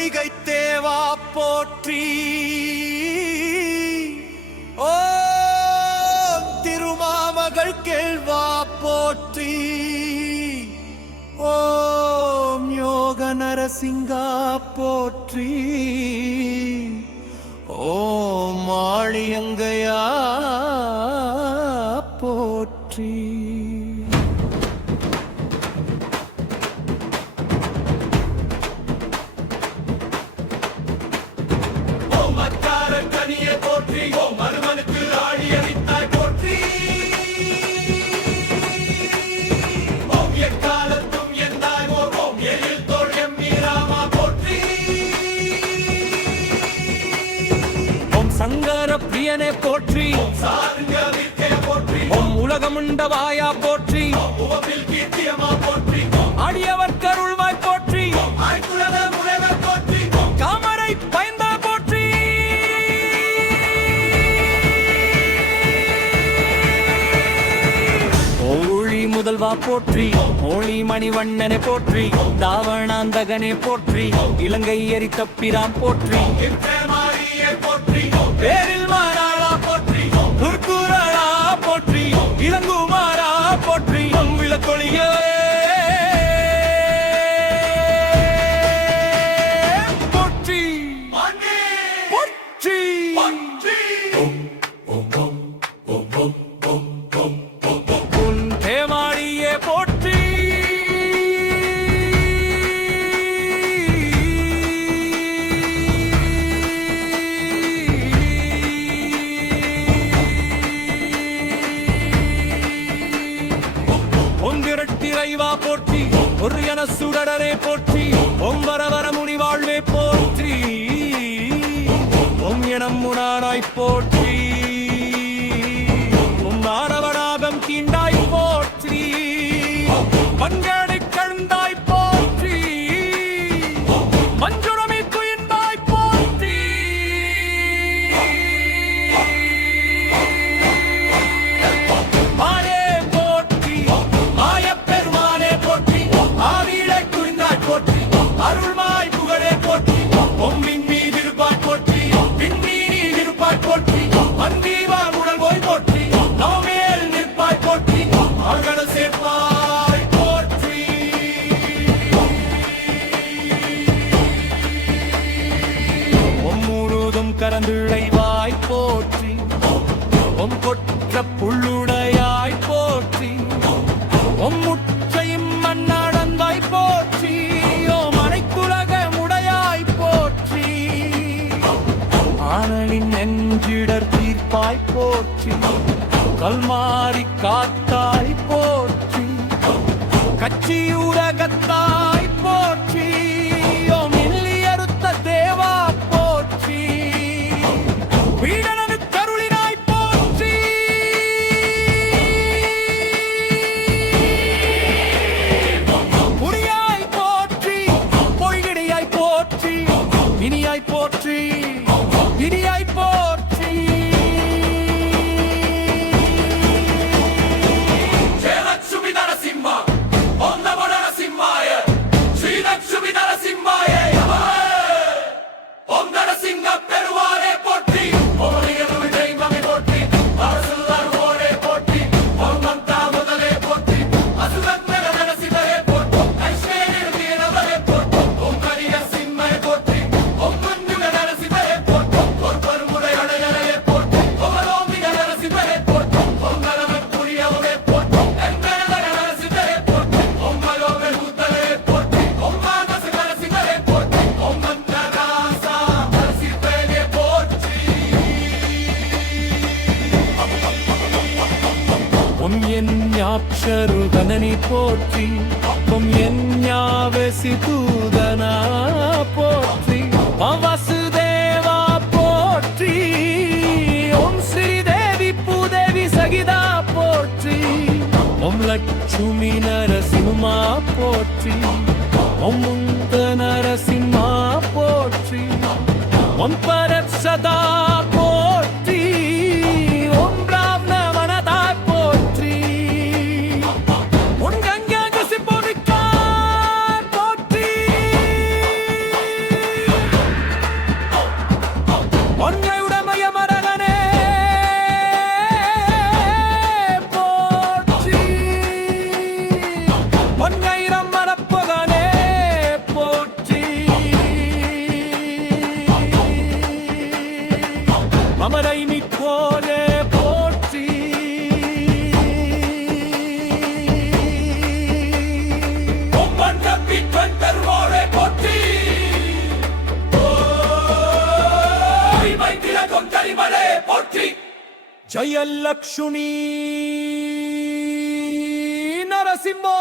திருவடிகை தேவா போற்றி. ஓ திருமாமகள் கேள்வா போற்றி. ஓம் யோக நரசிங்கா போற்றி. ஓம் ஆழியங்கையா போற்றி. சங்கர பிரியனே போற்றி. ஓம் உலகமுண்டவாயா போற்றி. அடியவர் கருள்வாய் போற்றி. காமரை பயந்த போற்றி. ஒளி முதல்வா போற்றி. ஒளி மணிவண்ணனை போற்றி. தாவணாந்தகனே போற்றி. இலங்கை எரித்த பிரான் போற்றி. பேரில் மாறாளா போற்றி. துர்க்குறளா போற்றி. இளங்குமாரா போற்றி. விளக்கொழிய போற்றி போற்றி. உன் தேமாடியே போற்றி. இறைவா போற்றி. ஒரு என சுடரே போற்றி. ஓம் வரவர முனி வாழ்வே போற்றி. ஓம் எனம் முனாராய் போற்றி. ஓம் ஆரவனாகம் கீண்டாய் போற்றி. பங்கேடு கழுந்தாய் போற்றி. மஞ்சுரமி துயின்பாய் போற்றி. அருள்மாய் புகழே போற்றி. பொம்மின் மீதிருப்பாய் போற்றி. பின்னீரில் இருப்பாய் போற்றி. மந்தீவா உடல் போய் போற்றி. நவமேல் நிற்பாய் போற்றி. அகட சேர்ப்பாய் போற்றி. முழுதும் கரந்துழைவாய் போற்றி. ஒம் கொற்ற புள்ளுடையாய் போற்றி. ஒம் முற்றையும் மண்ணாடந்தாய் போற்றி. ஆனலின் நெஞ்சிடர் தீர்ப்பாய் போற்றி. கல்மாரி காத்தாய் போற்றி. கச்சி உலகத்தாய் போற்றி. ஓம் இல்லியறுத்த தேவா போற்றி. வீடனது கருளினாய் போற்றி. புரியாய் போற்றி. பொய்கிடியாய் போற்றி. இனியாய் போற்றி. இனியாய் போற்றி. ஜெயலட்சுமி நரசிம்மா. ஓம் நமோ நரசிம்மாய. ஸ்ரீலட்சுமி நரசிம்மாய. ஓம் நரசிங்க பெருவாரே போற்றி. ஓம் தெய்வமே போற்றி. அரசுவோரே போற்றி. ஓம் மந்தா முதலே போற்றி. அசுவத்மக நரசிம்மரே போற்றி. ஐஸ்வர்யவரே போற்றி. ஓம் கரிய சிம்மே போற்றி. ஓம் குஞ்சுக நரசிம்மரே போற்றி. ஞாப்ஷருதனனி போற்றி. ஓம் ஞாவசி தூதனா போற்றி. வாசுதேவா போற்றி. ஓம் ஸ்ரீதேவி பூதேவி சகிதா போற்றி. ஓம் லட்சுமி நரசிம்மா போற்றி. ஓம் முந்த நரசிம்மா போற்றி. ஓம் பரத் சதா போற்றி. ஓம் பிராமண மனதா போற்றி. உன் கங்கா கசி போற்றி. மங்கைரம் மணப்பகனே போற்றி மமரை மிக்கோனே போற்றி பொம்மன் தப்பி தருவோரே போற்றி மைத்திரக்கும் தரிமலே போற்றி ஜெயலக்ஷ்மி நரசிம்மோ